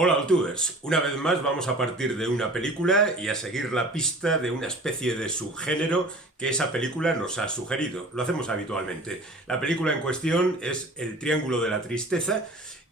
Hola, Altubers. Una vez más vamos a partir de una película y a seguir la pista de una especie de subgénero que esa película nos ha sugerido. Lo hacemos habitualmente. La película en cuestión es El Triángulo de la Tristeza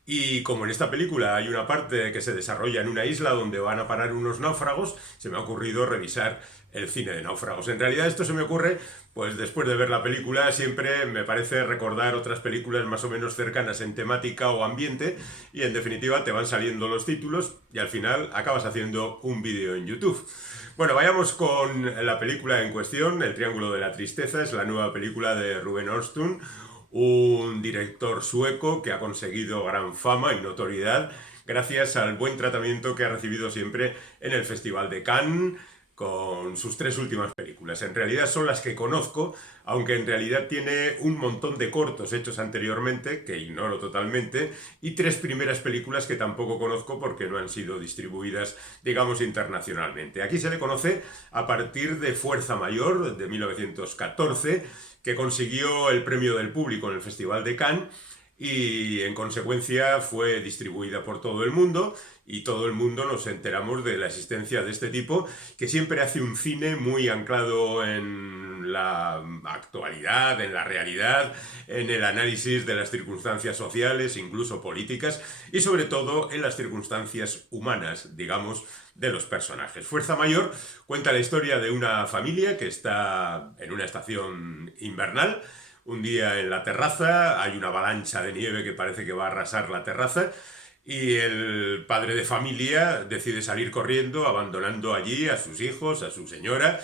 y como en esta película hay una parte que se desarrolla en una isla donde van a parar unos náufragos, se me ha ocurrido revisar el cine de náufragos. En realidad esto se me ocurre, pues después de ver la película siempre me parece recordar otras películas más o menos cercanas en temática o ambiente y en definitiva te van saliendo los títulos y al final acabas haciendo un vídeo en YouTube. Bueno, vayamos con la película en cuestión. El Triángulo de la Tristeza es la nueva película de Ruben Östlund, un director sueco que ha conseguido gran fama y notoriedad gracias al buen tratamiento que ha recibido siempre en el Festival de Cannes con sus tres últimas películas. En realidad son las que conozco, aunque en realidad tiene un montón de cortos hechos anteriormente, que ignoro totalmente, y tres primeras películas que tampoco conozco porque no han sido distribuidas, digamos, internacionalmente. Aquí se le conoce a partir de Fuerza Mayor, de 1914, que consiguió el premio del público en el Festival de Cannes, y en consecuencia fue distribuida por todo el mundo y todo el mundo nos enteramos de la existencia de este tipo que siempre hace un cine muy anclado en la actualidad, en la realidad, en el análisis de las circunstancias sociales, incluso políticas y sobre todo en las circunstancias humanas, digamos, de los personajes. Fuerza Mayor cuenta la historia de una familia que está en una estación invernal. Un día en la terraza hay una avalancha de nieve que parece que va a arrasar la terraza y el padre de familia decide salir corriendo, abandonando allí a sus hijos, a su señora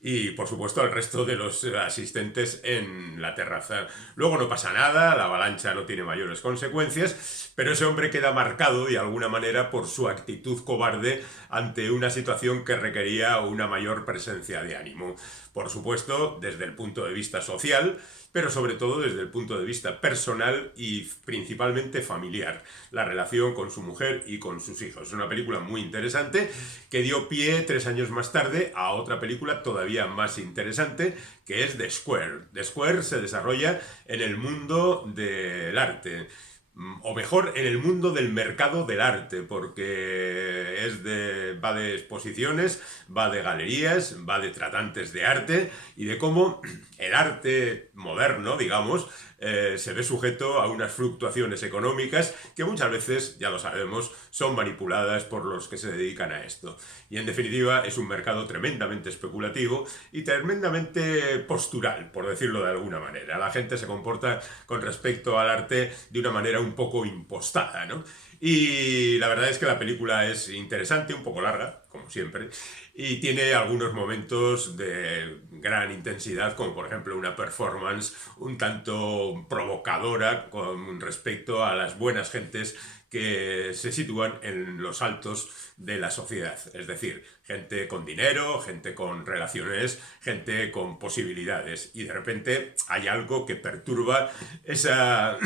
y por supuesto al resto de los asistentes en la terraza. Luego no pasa nada, la avalancha no tiene mayores consecuencias, pero ese hombre queda marcado de alguna manera por su actitud cobarde ante una situación que requería una mayor presencia de ánimo. Por supuesto, desde el punto de vista social, pero sobre todo desde el punto de vista personal y principalmente familiar, la relación con su mujer y con sus hijos. Es una película muy interesante que dio pie 3 años más tarde a otra película todavía más interesante que es The Square. The Square se desarrolla en el mundo del arte, o mejor, en el mundo del mercado del arte, porque va de exposiciones, va de galerías, va de tratantes de arte y de cómo el arte moderno, digamos, se ve sujeto a unas fluctuaciones económicas que muchas veces, ya lo sabemos, son manipuladas por los que se dedican a esto. Y en definitiva es un mercado tremendamente especulativo y tremendamente postural, por decirlo de alguna manera. La gente se comporta con respecto al arte de una manera un poco impostada, ¿no? Y la verdad es que la película es interesante, un poco larga, como siempre, y tiene algunos momentos de gran intensidad, como por ejemplo una performance un tanto provocadora con respecto a las buenas gentes que se sitúan en los altos de la sociedad. Es decir, gente con dinero, gente con relaciones, gente con posibilidades. Y de repente hay algo que perturba esa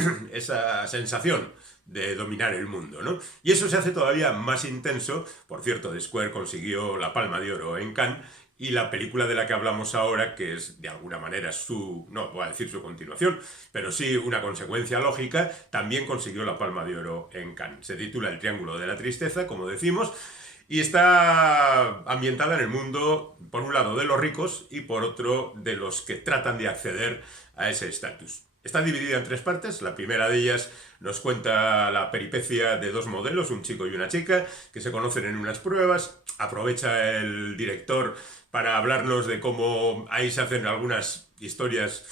sensación de dominar el mundo, ¿no? Y eso se hace todavía más intenso. Por cierto, The Square consiguió la Palma de Oro en Cannes y la película de la que hablamos ahora, que es de alguna manera no voy a decir su continuación, pero sí una consecuencia lógica, también consiguió la Palma de Oro en Cannes. Se titula El Triángulo de la Tristeza, como decimos, y está ambientada en el mundo, por un lado, de los ricos y por otro, de los que tratan de acceder a ese estatus. Está dividida en tres partes. La primera de ellas nos cuenta la peripecia de dos modelos, un chico y una chica, que se conocen en unas pruebas. Aprovecha el director para hablarnos de cómo ahí se hacen algunas historias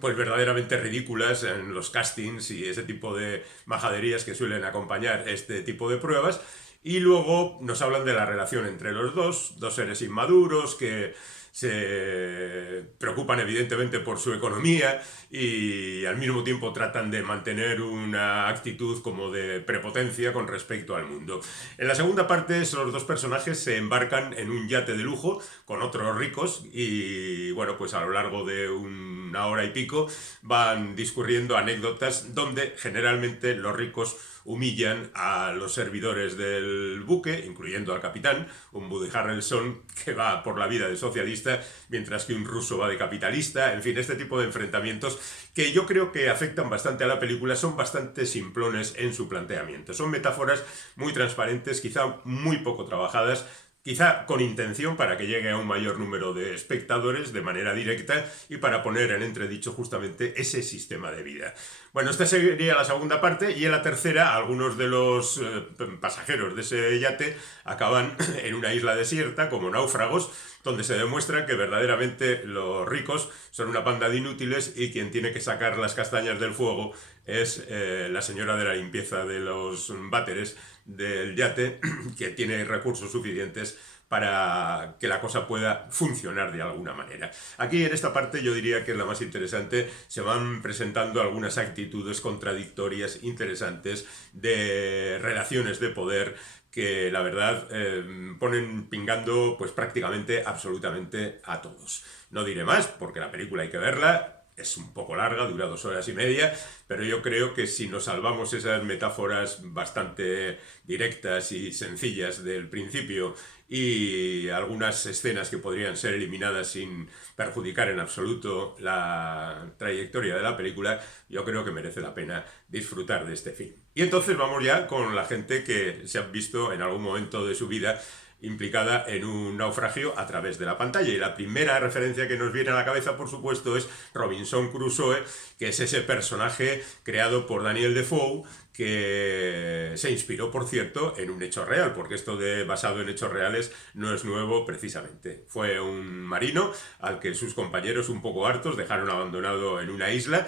pues verdaderamente ridículas en los castings y ese tipo de majaderías que suelen acompañar este tipo de pruebas. Y luego nos hablan de la relación entre los dos seres inmaduros que se preocupan evidentemente por su economía y al mismo tiempo tratan de mantener una actitud como de prepotencia con respecto al mundo. En la segunda parte, esos dos personajes se embarcan en un yate de lujo con otros ricos y bueno, pues a lo largo de una hora y pico van discurriendo anécdotas donde generalmente los ricos humillan a los servidores del buque, incluyendo al capitán, un Woody Harrelson que va por la vida de socialista, mientras que un ruso va de capitalista. En fin, este tipo de enfrentamientos que yo creo que afectan bastante a la película, son bastante simplones en su planteamiento. Son metáforas muy transparentes, quizá muy poco trabajadas, quizá con intención para que llegue a un mayor número de espectadores de manera directa y para poner en entredicho justamente ese sistema de vida. Bueno, esta sería la segunda parte, y en la tercera algunos de los pasajeros de ese yate acaban en una isla desierta como náufragos, donde se demuestra que verdaderamente los ricos son una panda de inútiles y quien tiene que sacar las castañas del fuego es la señora de la limpieza de los váteres del yate, que tiene recursos suficientes para que la cosa pueda funcionar de alguna manera. Aquí en esta parte yo diría que es la más interesante. Se van presentando algunas actitudes contradictorias interesantes de relaciones de poder que la verdad ponen pingando pues prácticamente absolutamente a todos. No diré más porque la película hay que verla. Es un poco larga, dura 2 horas y media, pero yo creo que si nos salvamos esas metáforas bastante directas y sencillas del principio y algunas escenas que podrían ser eliminadas sin perjudicar en absoluto la trayectoria de la película, yo creo que merece la pena disfrutar de este film. Y entonces vamos ya con la gente que se ha visto en algún momento de su vida implicada en un naufragio a través de la pantalla. Y la primera referencia que nos viene a la cabeza, por supuesto, es Robinson Crusoe, que es ese personaje creado por Daniel Defoe, que se inspiró, por cierto, en un hecho real, porque esto de basado en hechos reales no es nuevo precisamente. Fue un marino al que sus compañeros, un poco hartos, dejaron abandonado en una isla.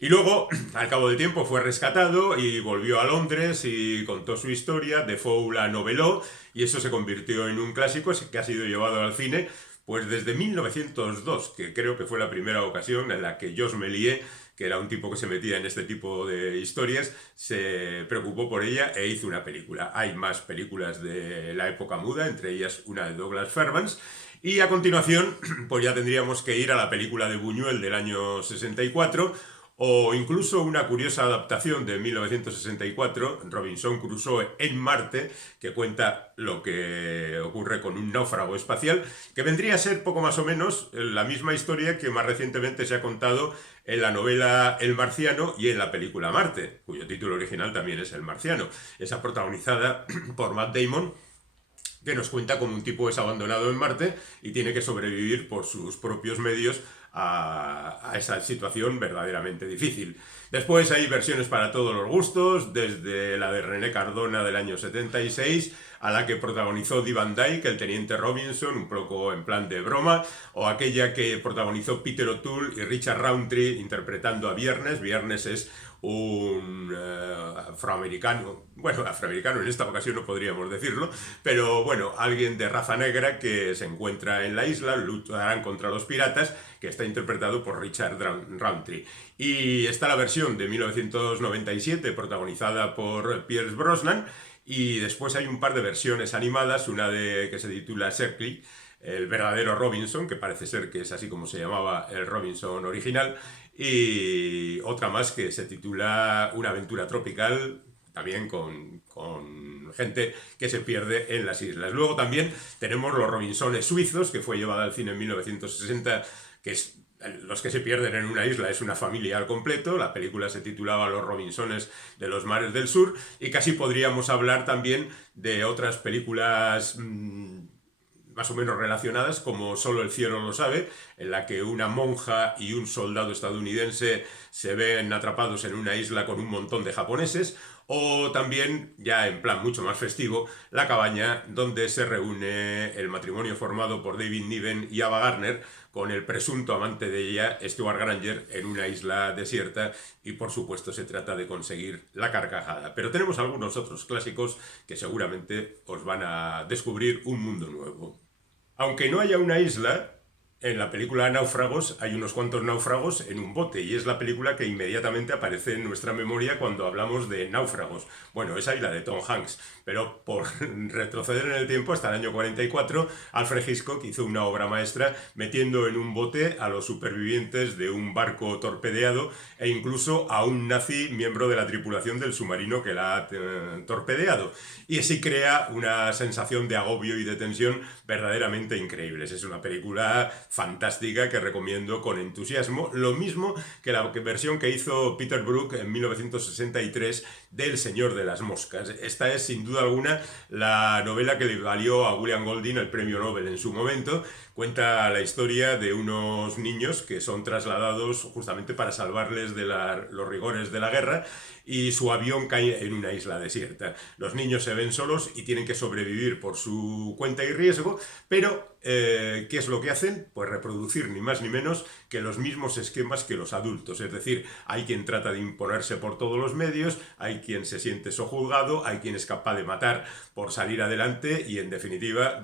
Y luego, al cabo del tiempo, fue rescatado y volvió a Londres y contó su historia. Defoe la noveló y eso se convirtió en un clásico que ha sido llevado al cine pues desde 1902, que creo que fue la primera ocasión en la que Georges Méliès, que era un tipo que se metía en este tipo de historias, se preocupó por ella e hizo una película. Hay más películas de la época muda, entre ellas una de Douglas Fairbanks. Y a continuación, pues ya tendríamos que ir a la película de Buñuel del año 64, o incluso una curiosa adaptación de 1964, Robinson Crusoe en Marte, que cuenta lo que ocurre con un náufrago espacial, que vendría a ser poco más o menos la misma historia que más recientemente se ha contado en la novela El Marciano y en la película Marte, cuyo título original también es El Marciano. Esa protagonizada por Matt Damon, que nos cuenta cómo un tipo es abandonado en Marte y tiene que sobrevivir por sus propios medios a esa situación verdaderamente difícil. Después hay versiones para todos los gustos, desde la de René Cardona del año 76, a la que protagonizó Dee Van Dyke, el teniente Robinson, un poco en plan de broma, o aquella que protagonizó Peter O'Toole y Richard Roundtree interpretando a Viernes. Viernes es un afroamericano, bueno, afroamericano en esta ocasión no podríamos decirlo, pero bueno, alguien de raza negra que se encuentra en la isla, lucharán contra los piratas, que está interpretado por Richard Roundtree. Y está la versión de 1997, protagonizada por Pierce Brosnan, y después hay un par de versiones animadas, una que se titula Shirley, el verdadero Robinson, que parece ser que es así como se llamaba el Robinson original, y otra más que se titula Una aventura tropical, también con gente que se pierde en las islas. Luego también tenemos los Robinsones suizos, que fue llevada al cine en 1960, que es Los que se pierden en una isla, es una familia al completo. La película se titulaba Los Robinsones de los mares del sur, y casi podríamos hablar también de otras películas más o menos relacionadas, como Solo el cielo lo sabe, en la que una monja y un soldado estadounidense se ven atrapados en una isla con un montón de japoneses, o también, ya en plan mucho más festivo, La cabaña, donde se reúne el matrimonio formado por David Niven y Ava Gardner con el presunto amante de ella, Stuart Granger, en una isla desierta, y por supuesto se trata de conseguir la carcajada. Pero tenemos algunos otros clásicos que seguramente os van a descubrir un mundo nuevo. Aunque no haya una isla, En la película Náufragos hay unos cuantos náufragos en un bote y es la película que inmediatamente aparece en nuestra memoria cuando hablamos de náufragos. Bueno, esa y la de Tom Hanks, pero por retroceder en el tiempo hasta el año 44, Alfred Hitchcock hizo una obra maestra metiendo en un bote a los supervivientes de un barco torpedeado e incluso a un nazi miembro de la tripulación del submarino que la ha torpedeado. Y así crea una sensación de agobio y de tensión verdaderamente increíbles. Es una película fantástica que recomiendo con entusiasmo, lo mismo que la versión que hizo Peter Brook en 1963 del Señor de las Moscas. Esta es sin duda alguna la novela que le valió a William Golding el premio Nobel en su momento. Cuenta la historia de unos niños que son trasladados justamente para salvarles de los rigores de la guerra y su avión cae en una isla desierta. Los niños se ven solos y tienen que sobrevivir por su cuenta y riesgo, pero ¿qué es lo que hacen? Pues reproducir ni más ni menos que los mismos esquemas que los adultos. Es decir, hay quien trata de imponerse por todos los medios, hay quien se siente sojuzgado, hay quien es capaz de matar por salir adelante y en definitiva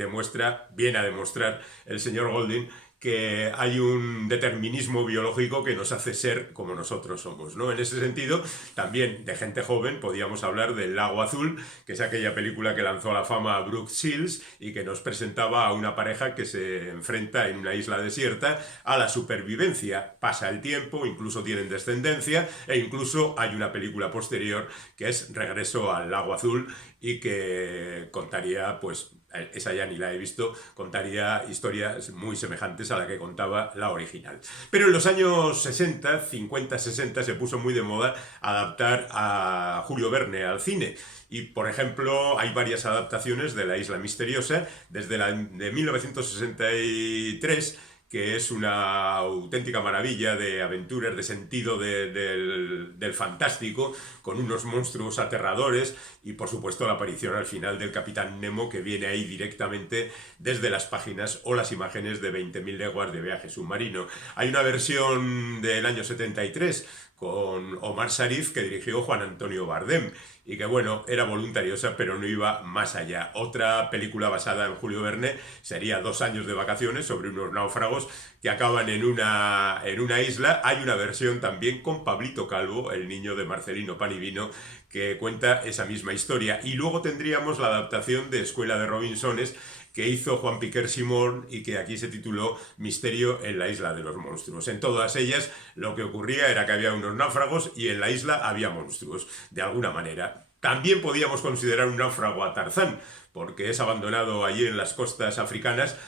viene a demostrar el señor Golding que hay un determinismo biológico que nos hace ser como nosotros somos, ¿no? En ese sentido, también de gente joven podíamos hablar del Lago Azul, que es aquella película que lanzó a la fama a Brooke Shields y que nos presentaba a una pareja que se enfrenta en una isla desierta a la supervivencia. Pasa el tiempo, incluso tienen descendencia e incluso hay una película posterior que es Regreso al Lago Azul y que contaría, pues, esa ya ni la he visto, contaría historias muy semejantes a la que contaba la original. Pero en los años 60, 50, 60 se puso muy de moda adaptar a Julio Verne al cine. Y, por ejemplo, hay varias adaptaciones de La Isla Misteriosa, desde la de 1963, que es una auténtica maravilla de aventuras, de sentido del fantástico, con unos monstruos aterradores y por supuesto la aparición al final del Capitán Nemo, que viene ahí directamente desde las páginas o las imágenes de 20.000 leguas de viaje submarino. Hay una versión del año 73 con Omar Sharif que dirigió Juan Antonio Bardem y que bueno, era voluntariosa pero no iba más allá. Otra película basada en Julio Verne sería 2 años de vacaciones sobre unos náufragos que acaban en una isla. Hay una versión también con Pablito Calvo, el niño de Marcelino Pan y Vino, que cuenta esa misma historia. Y luego tendríamos la adaptación de Escuela de Robinsones que hizo Juan Piquer Simón y que aquí se tituló Misterio en la isla de los monstruos. En todas ellas lo que ocurría era que había unos náufragos y en la isla había monstruos, de alguna manera. También podíamos considerar un náufrago a Tarzán, porque es abandonado allí en las costas africanas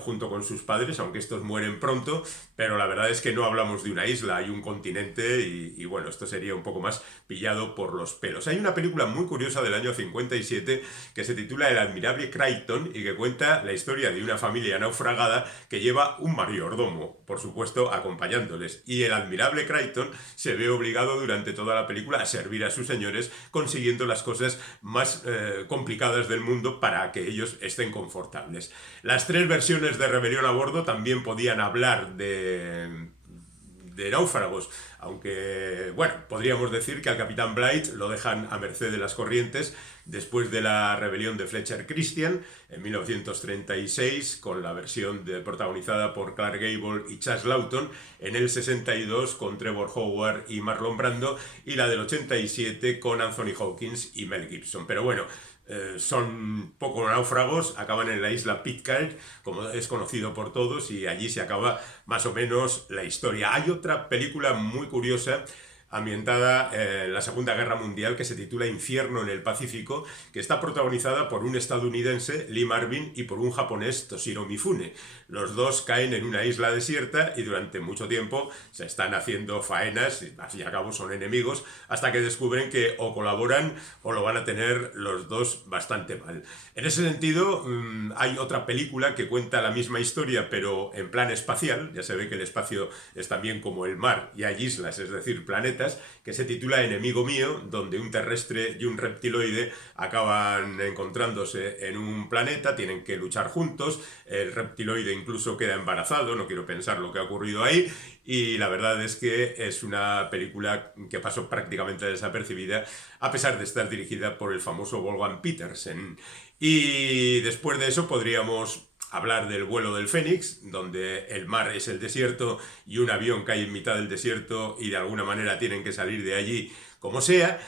junto con sus padres, aunque estos mueren pronto, pero la verdad es que no hablamos de una isla, hay un continente y bueno, esto sería un poco más pillado por los pelos. Hay una película muy curiosa del año 57 que se titula El admirable Crichton y que cuenta la historia de una familia naufragada que lleva un mayordomo, por supuesto, acompañándoles. Y el admirable Crichton se ve obligado durante toda la película a servir a sus señores, consiguiendo las cosas más complicadas del mundo para que ellos estén confortables. Las 3 versiones de Rebelión a Bordo también podían hablar de náufragos, aunque, bueno, podríamos decir que al Capitán Blight lo dejan a merced de las corrientes después de la rebelión de Fletcher Christian en 1936, con la versión protagonizada por Clark Gable y Charles Lawton, en el 62 con Trevor Howard y Marlon Brando, y la del 87 con Anthony Hopkins y Mel Gibson. Pero bueno, son poco náufragos, acaban en la isla Pitcairn, como es conocido por todos, y allí se acaba más o menos la historia. Hay otra película muy curiosa ambientada en la Segunda Guerra Mundial que se titula Infierno en el Pacífico, que está protagonizada por un estadounidense, Lee Marvin, y por un japonés, Toshiro Mifune. Los dos caen en una isla desierta y durante mucho tiempo se están haciendo faenas, y al fin y al cabo son enemigos, hasta que descubren que o colaboran o lo van a tener los dos bastante mal. En ese sentido, hay otra película que cuenta la misma historia, pero en plan espacial. Ya se ve que el espacio es también como el mar y hay islas, es decir, planetas, que se titula Enemigo mío, donde un terrestre y un reptiloide acaban encontrándose en un planeta, tienen que luchar juntos, el reptiloide incluso queda embarazado, no quiero pensar lo que ha ocurrido ahí, y la verdad es que es una película que pasó prácticamente desapercibida, a pesar de estar dirigida por el famoso Wolfgang Petersen. Y después de eso podríamos hablar del vuelo del Fénix, donde el mar es el desierto y un avión cae en mitad del desierto y de alguna manera tienen que salir de allí como sea.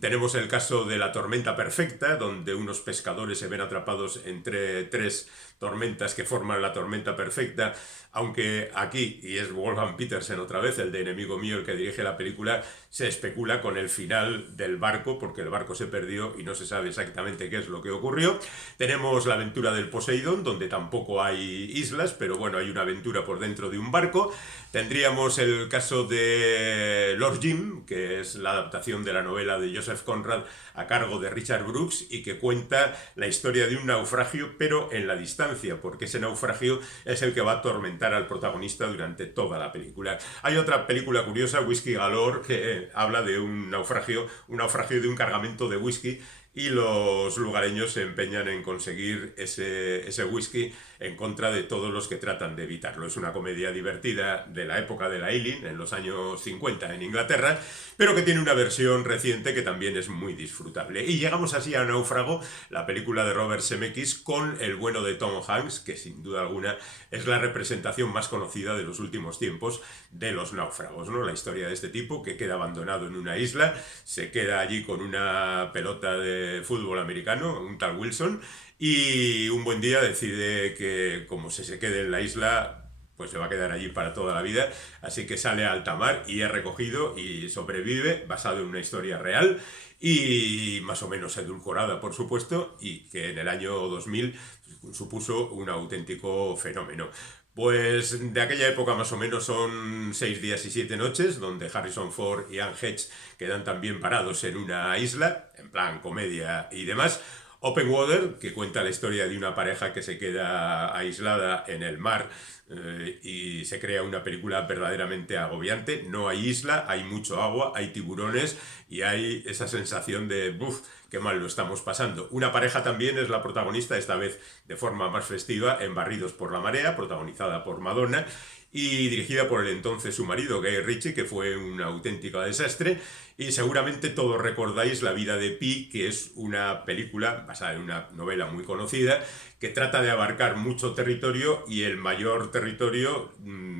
Tenemos el caso de la tormenta perfecta, donde unos pescadores se ven atrapados entre tres tormentas que forman la tormenta perfecta, aunque aquí, y es Wolfgang Petersen otra vez, el de Enemigo Mío, el que dirige la película, se especula con el final del barco, porque el barco se perdió y no se sabe exactamente qué es lo que ocurrió. Tenemos la aventura del Poseidón, donde tampoco hay islas, pero bueno, hay una aventura por dentro de un barco. Tendríamos el caso de Lord Jim, que es la adaptación de la novela de Joseph Conrad a cargo de Richard Brooks y que cuenta la historia de un naufragio, pero en la distancia, porque ese naufragio es el que va a atormentar al protagonista durante toda la película. Hay otra película curiosa, Whisky Galore, que habla de un naufragio de un cargamento de whisky, y los lugareños se empeñan en conseguir ese whisky en contra de todos los que tratan de evitarlo. Es una comedia divertida de la época de la Ealing, en los años 50 en Inglaterra, pero que tiene una versión reciente que también es muy disfrutable. Y llegamos así a Náufrago, la película de Robert Zemeckis con el bueno de Tom Hanks, que sin duda alguna es la representación más conocida de los últimos tiempos de los náufragos, ¿no? La historia de este tipo que queda abandonado en una isla, se queda allí con una pelota de fútbol americano, un tal Wilson, y un buen día decide que como se quede en la isla, pues se va a quedar allí para toda la vida, así que sale a alta mar y es recogido y sobrevive, basado en una historia real y más o menos edulcorada, por supuesto, y que en el año 2000 supuso un auténtico fenómeno. Pues de aquella época más o menos son 6 días y 7 noches, donde Harrison Ford y Anne Hedges quedan también parados en una isla, en plan comedia y demás. Open Water, que cuenta la historia de una pareja que se queda aislada en el mar y se crea una película verdaderamente agobiante. No hay isla, hay mucho agua, hay tiburones y hay esa sensación de ¡buf! Qué mal lo estamos pasando. Una pareja también es la protagonista, esta vez de forma más festiva, en Barridos por la Marea, protagonizada por Madonna y dirigida por el entonces su marido, Guy Ritchie, que fue un auténtico desastre. Y seguramente todos recordáis La vida de Pi, que es una película basada en una novela muy conocida, que trata de abarcar mucho territorio y el mayor territorio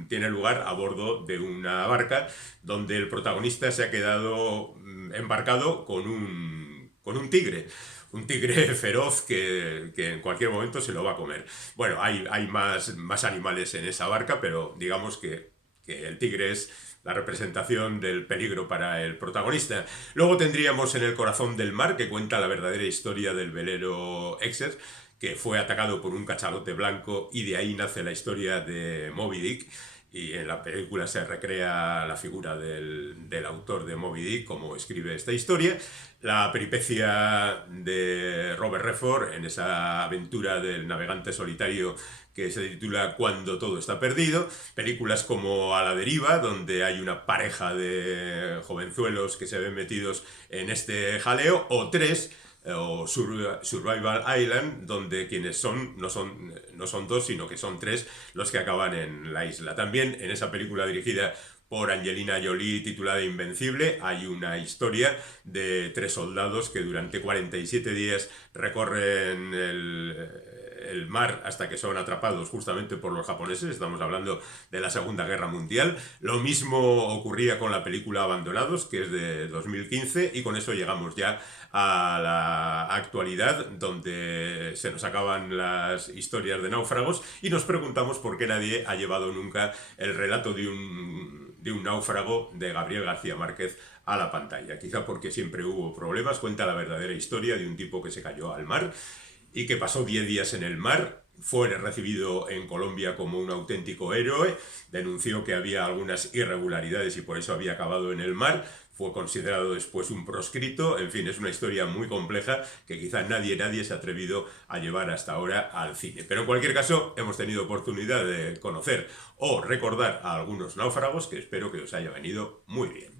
tiene lugar a bordo de una barca, donde el protagonista se ha quedado embarcado con un tigre. Un tigre feroz que en cualquier momento se lo va a comer. Bueno, hay más animales en esa barca, pero digamos que el tigre es la representación del peligro para el protagonista. Luego tendríamos En el corazón del mar, que cuenta la verdadera historia del velero Exer, que fue atacado por un cachalote blanco y de ahí nace la historia de Moby Dick. Y en la película se recrea la figura del autor de Moby Dick, como escribe esta historia. La peripecia de Robert Redford en esa aventura del navegante solitario que se titula Cuando todo está perdido. Películas como A la deriva, donde hay una pareja de jovenzuelos que se ven metidos en este jaleo. O Tres, o Survival Island, donde quienes no son dos, sino que son tres los que acaban en la isla. También en esa película dirigida por Angelina Jolie titulada Invencible hay una historia de tres soldados que durante 47 días recorren el mar hasta que son atrapados justamente por los japoneses. Estamos hablando de la Segunda Guerra Mundial. Lo mismo ocurría con la película Abandonados, que es de 2015, y con eso llegamos ya a la actualidad, donde se nos acaban las historias de náufragos y nos preguntamos por qué nadie ha llevado nunca el relato de un náufrago de Gabriel García Márquez a la pantalla. Quizá porque siempre hubo problemas. Cuenta la verdadera historia de un tipo que se cayó al mar y que pasó 10 días en el mar. Fue recibido en Colombia como un auténtico héroe, denunció que había algunas irregularidades y por eso había acabado en el mar, fue considerado después un proscrito. En fin, es una historia muy compleja que quizá nadie se ha atrevido a llevar hasta ahora al cine. Pero en cualquier caso, hemos tenido oportunidad de conocer o recordar a algunos náufragos que espero que os haya venido muy bien.